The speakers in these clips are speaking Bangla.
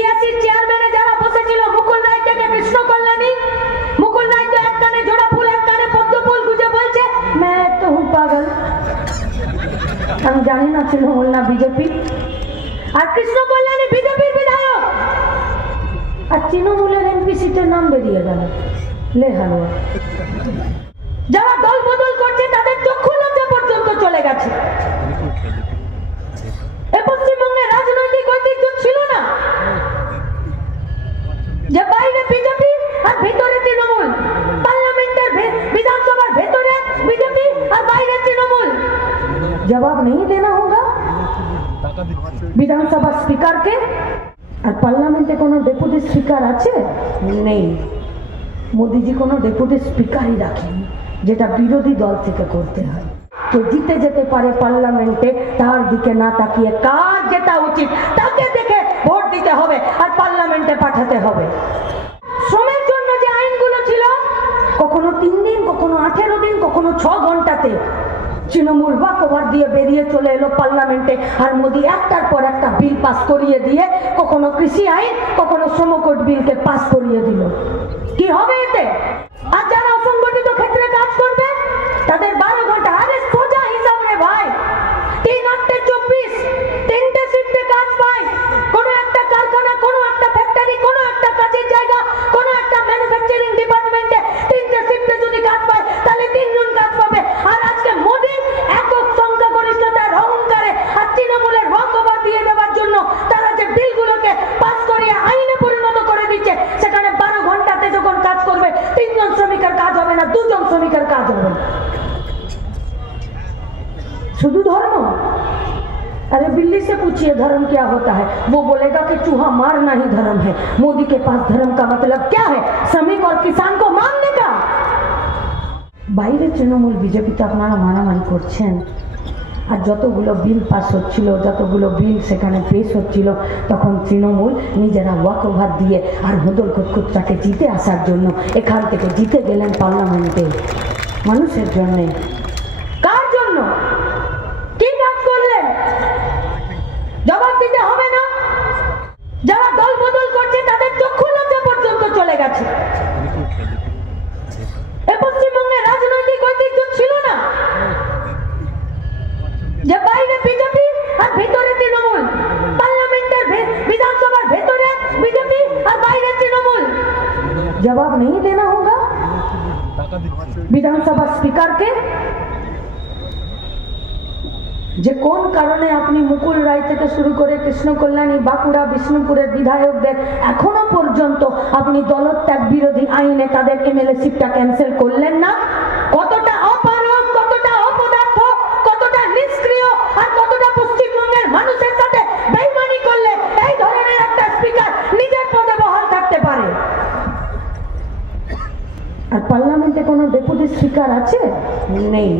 পিএসসি চেয়ারম্যানে যারা বসেছিল মুকুল রায় থেকে কৃষ্ণ কল্যাণী, মুকুল রায় তো এক কানে জোড়া ফুল এক কানে পদ্ম ফুল গুজে বলছে मैं तो हूं पागल। আমি জানি না তৃণমূল না বিজেপি। আর কৃষ্ণ কল্যাণী বিজেপির বিধায়ক, আর তৃণমূলের এমপি সিটের নাম বেরিয়ে গেল। লে হালুয়া। যারা দল বদল করছে তাদের চক্ষু লজ্জা পর্যন্ত চলে গেছে। এ পশ্চিমবঙ্গে রাজনৈতিক ঐতিহ্য ছিল না যে বাইরে বিজেপি আর ভিতরে তৃণমূল, পার্লামেন্টের বিধানসভার ভেতরে বিজেপি আর বাইরে তৃণমূল। জবাব नहीं देना होगा বিধানসভা স্পিকারকে। আর পার্লামেন্টে কোনো ডেপুটি স্পিকার আছে? নেই। মোদিজি কোনো ডেপুটি স্পিকারই রাখেনি, যেটা বিরোধী দল থেকে করতে হয়। তো জিতে যেতে পারে পার্লামেন্টে, তার দিকে না তাকিয়ে কার যেটা উচিত তাকে দেখে ভোট দিতে হবে আর পার্লামেন্টে পাঠাতে হবে। শ্রমের জন্য যে আইনগুলো ছিল, কখনো 3 দিন, কখনো 18 দিন, কখনো 6 ঘন্টাতে তৃণমূল বা কভার দিয়ে বেরিয়ে চলে এলো পার্লামেন্টে, আর মোদি একটার পর একটা বিল পাস করিয়ে দিয়ে কখনো কৃষি আইন, কখনো শ্রম কোড বিলকে পাস করিয়ে দিল। কি হবে এতে? আর যারা অসংগঠিত ক্ষেত্রে কাজ করবে তাদের 12 ঘন্টা, আরে সোজা হিসাব রে ভাই, 3 8 24, 3টে শিফটে কাজ পায়। কোনো একটা কারখানা, কোনো একটা ফ্যাক্টরি, কোনো একটা কাজের জায়গা, কোনো একটা ম্যানুফ্যাকচারিং ডিপার্টমেন্টে 3টে শিফটে যদি কাজ পায় তাহলে 3 জন কাজ পাবে। আর আজকে মোদি একক সংখ্যাগরিষ্ঠতার অহংকারে আর তৃণমূলের ওয়াকওভার দিয়ে দেওয়ার জন্য তারা যে বিলগুলোকে পাস করিয়ে আইনে পরিণত করে দিচ্ছে, সেখানে 12 ঘন্টাতে যখন কাজ করবে 3 জন শ্রমিকের কাজ হবে না, 2 জন শ্রমিকের কাজ হবে। শুধু ধর্ম? अरे बिल्ली से पूछिए धर्म क्या होता है, वो बोलेगा कि चूहा मारना ही धर्म है। मोदी के पास धर्म का मतलब क्या है? श्रमिक और किसान को मारने का। বাইরে তৃণমূল বিজেপিতে আপনারা মারামারি করছেন, আর যতগুলো বিল পাস হচ্ছিল, যতগুলো বিল সেখানে পেশ হচ্ছিল, তখন তৃণমূল নিজেরা ওয়াকওভার দিয়ে আর হুদল খুদকুদটাকে জিতে আসার জন্য এখান থেকে জিতে গেলেন পার্লামেন্টে। মানুষের জন্যে। কার জন্য? কি কাজ করলেন? জবাব দিতে হবে না? যারা দল বদল করছে তাদের চক্ষু লজ্জা পর্যন্ত চলে গেছে। এ পশ্চিমবঙ্গে রাজনৈতিক ঐতিহ্য ছিল না যে বাইরে বিজেপি আর ভিতরে তৃণমূল, পার্লামেন্টের বিধানসভার ভেতরে বিজেপি আর বাইরে তৃণমূল। জবাব नहीं देना होगा বিধানসভা স্পিকারকে। যে কোন কারণে আপনি মুকুল রায় থেকে শুরু করে কৃষ্ণ কল্যাণী, বাঁকুড়া, বিষ্ণুপুরের বিধায়কদের এখনো পর্যন্ত আপনি দলত্যাগ বিরোধী আইনে তাদের এমএলএ সিটটা ক্যান্সেল করলেন না? কতটা অপারগ, কতটা অপদার্থ, কতটা নিষ্ক্রিয় আর কতটা পশ্চিমবঙ্গের মানুষের সাথে বেইমানি করলে এই ধরনের একটা স্পিকার নিজের পদে বহাল থাকতে পারে? আর পার্লামেন্টে কোনো ডেপুটি স্পিকার আছে? নেই।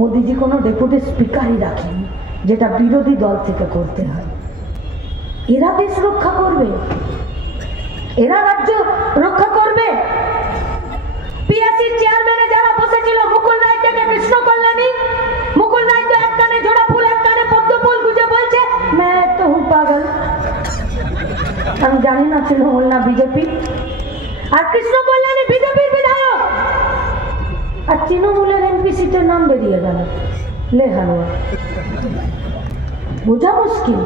মোদিজি কোনো ডেপুটি স্পিকারই রাখেনি, যেটা বিরোধী দল থেকে করতে হয়। এরা দেশ রক্ষা করবে? এরা রাজ্য রক্ষা করবে? পিএসসি চেয়ারম্যানে যারা বসেছিল মুকুল রায় থেকে কৃষ্ণ কল্যাণী, মুকুল রায় তো এক কানে জোড়া ফুল এক কানে পদ্ম ফুল গুজে বলছে मैं तो हूं पागल। আমি জানি না তৃণমূল না বিজেপি। আর কৃষ্ণ কল্যাণী বিজেপির বিধায়ক, আর তৃণমূলের এমপি সিটের নাম বেরিয়ে গেল। লে হালুয়া। বোঝা মুশকিল।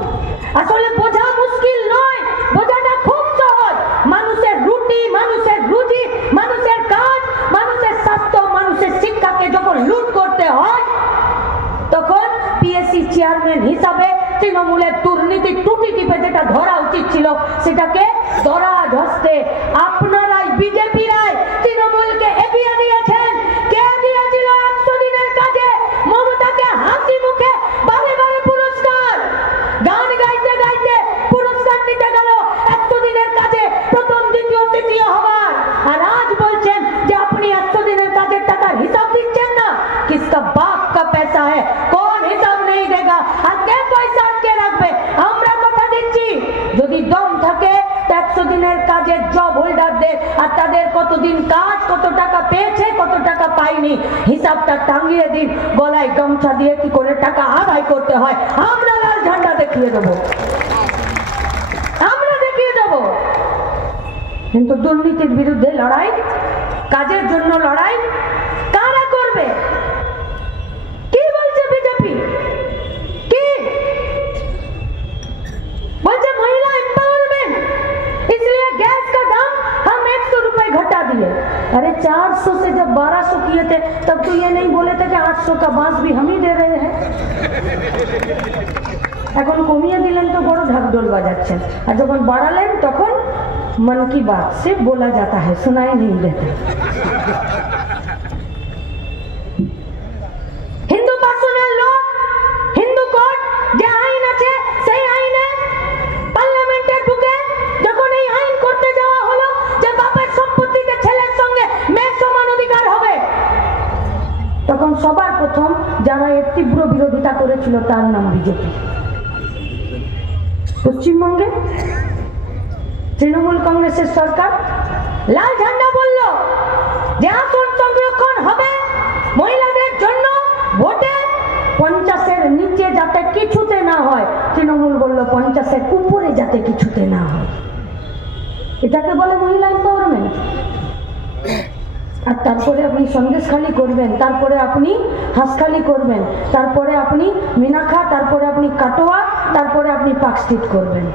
আসলে বোঝা মুশকিল নয়, বোঝাটা খুব সহজ। মানুষের রুটি, মানুষের রুজি, মানুষের কাজ, মানুষের স্বাস্থ্য, মানুষের শিক্ষাকে যখন লুট করতে হয়, তখন পিএসসি চেয়ারম্যান হিসাবে তৃণমূলের দুর্নীতি টুটি টিপে যেটা ধরা উচিত ছিল সেটাকে ধরা ধস্তে আপনারাই বিজেপিরাই তৃণমূলকে এগিয়ে দিয়েছেন। কে দিয়েছিল 100 দিনের কাজে মমতাকে হাসি মুখে বারে বারে পুরস্কার? গান গাইতে গাইতে পুরস্কার নিতে গেল 100 দিনের কাজে প্রথম, দ্বিতীয়, তৃতীয় হওয়ার। আর আজ বলছেন যে আপনি 100 দিনের কাজের টাকার হিসাব দিচ্ছেন না। কিসকা বাপ কা পয়সা है, कौन हिसाब नहीं देगा? আর কে পয়সা আটকে রাখবে? আমরা কথা দিচ্ছি, যদি দম থাকে 100 দিনের কাজের জব হোল্ডারদের আর তাদের কতদিন কাজ, কত টাকা পেয়েছে, কত টাকা পায়নি, হিসাবটা টাঙিয়ে দিন। গলায় গামছা দিয়ে কি করে টাকা আদায় করতে হয় আমরা লাল ঝান্ডা দেখিয়ে দেবো। আমরা কিন্তু দুর্নীতির বিরুদ্ধে লড়াই, কাজের জন্য লড়াই কারা করবে? কি বলছে বিজেপি? কি বলছে? महिला एम्पावरमेंट, इसलिए गैस का दाम हम 100 रुपए घटा दिए। अरे 400 से जब 1200 किए थे तब तो ये नहीं बोले थे कि 800 का बांस भी हम ही दे रहे हैं। এখন কমিয়ে দিলেন তো বড় ঢাকঢোল বাজাচ্ছেন, আর যখন বাড়ালেন তখন मन की बात से बोला जाता है, सुनाई नहीं देता। Hindu personal law, Hindu code যে আইন আছে সেই আইনে পার্লামেন্টের বুকে যখন এই আইন করতে যাওয়া হলো যে বাপের সম্পত্তিতে ছেলের সঙ্গে মেয়ের সমান অধিকার হবে, তখন সবার প্রথম যারা এর তীব্র বিরোধিতা করেছিল তার নাম বিজেপি। পশ্চিমবঙ্গে তৃণমূল কংগ্রেসের সরকার লাল ঝান্ডা বলল যে আসন সংরক্ষণ হবে মহিলাদের জন্য, ভোটে 50-এর নিচে যাতে কিছুতে না হয়। তৃণমূল বলল 50-এর উপরে যাতে কিছুতে না হয়। এটাকে বলে মহিলা এম্পাওয়ারমেন্ট। আর তারপরে আপনি সন্দেশখালি করবেন, তারপরে আপনি হাঁসখালি করবেন, তারপরে আপনি মিনাখা, তারপরে আপনি কাটোয়া, তারপরে আপনি পার্কস্ট্রিট করবেন।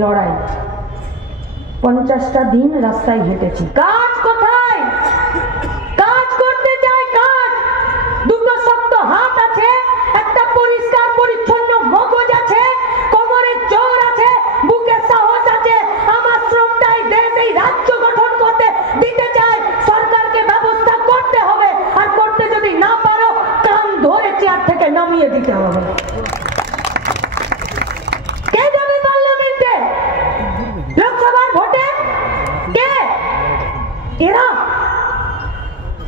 লড়াই 50টা দিন রাস্তায় হেঁটেছি। কাজ কোথায়? কাজ করতে চাই, কাজ। দুটো শক্ত হাত আছে, একটা পরিষ্কার পরিচ্ছন্ন মগজ আছে, কোমরে জোর আছে, বুকে সাহস আছে। আমার শ্রমটাই দেশ এই রাজ্য গঠন করতে দিতে চাই। সরকারকে ব্যবস্থা করতে হবে, আর করতে যদি না পারো কান ধরে চেয়ার থেকে নামিয়ে দিতে হবে। লোকসভার ভোটে কে? এরা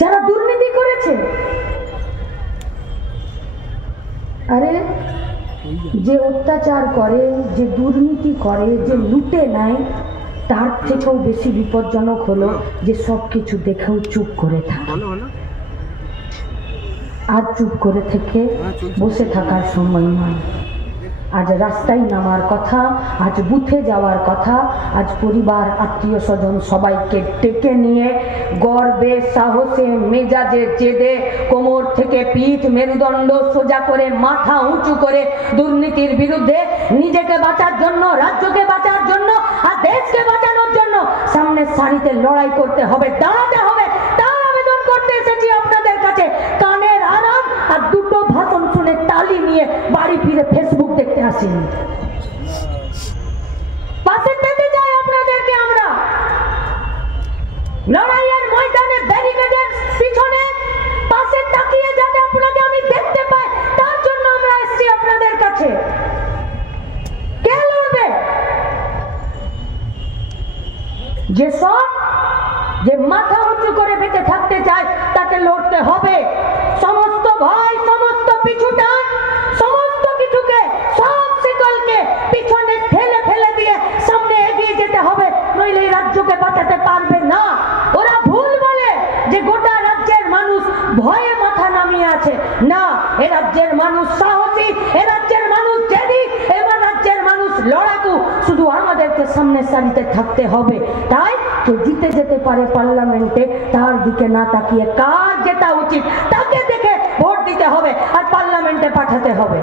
যারা দুর্নীতি করেছে। আরে যে অত্যাচার করে, যে দুর্নীতি করে, যে লুটে নেয়, তার থেকেও বেশি বিপজ্জনক হলো যে সবকিছু দেখেও চুপ করে থাকে। আর চুপ করে থেকে বসে থাকার সময় নয়। আজ রাস্তায় নামার কথা, আজ বুথে যাওয়ার কথা, আজ পরিবার আত্মীয় স্বজন সবাইকে ডেকে নিয়ে গর্বে, সাহসে, মেজাজে, জেদে, কোমর থেকে পিঠ, মেরুদণ্ড সোজা করে, মাথা উঁচু করে দুর্নীতির বিরুদ্ধে নিজেকে বাঁচার জন্য, রাজ্যকে বাঁচার জন্য, আর দেশকে বাঁচানোর জন্য সামনের সারিতে লড়াই করতে হবে, দাঁড়াতে হবে। তার আবেদন করতে এসেছি আপনাদের কাছে। কানের আরাম আর দুটো ভাষণ শুনে তালি নিয়ে বাড়ি ফিরে ফেসবুক দেখতে আসিনি। পাশে পেতে চাই আপনাদেরকে আমরা। লড়াইয়ের ময়দানে ব্যারিকেডের পিছনে পাশে তাকিয়ে যাতে আপনাকে আমি দেখতে পাই, তার জন্য আমরা এসেছি আপনাদের কাছে। কে লড়বে? যে সব, যে মাথা উঁচু করে বেঁচে থাকতে চায় তাকে লড়তে হবে। সমস্ত ভয়, সমস্ত পিছুটান, সমস্ত কিছুকে, সব শিকলকে পিছনে ঠেলে ফেলে দিয়ে সামনে এগিয়ে যেতে হবে, নইলে এই রাজ্যকে বাঁচাতে পারবে না। ওরা ভুল বলে যে গোটা রাজ্যের মানুষ ভয়ে মাথা নামিয়ে আছে। না, এ রাজ্যের মানুষ সাহসী, এ রাজ্যের মানুষ জেদি, এবার রাজ্যের মানুষ লড়াকু। শুধু আমাদেরকে সামনের সারিতে থাকতে হবে। তাই কে জিতে যেতে পারে পার্লামেন্টে তার দিকে না তাকিয়ে কার জেতা উচিত তাকে দেখে ভোট দিতে হবে আর পার্লামেন্টে পাঠাতে হবে।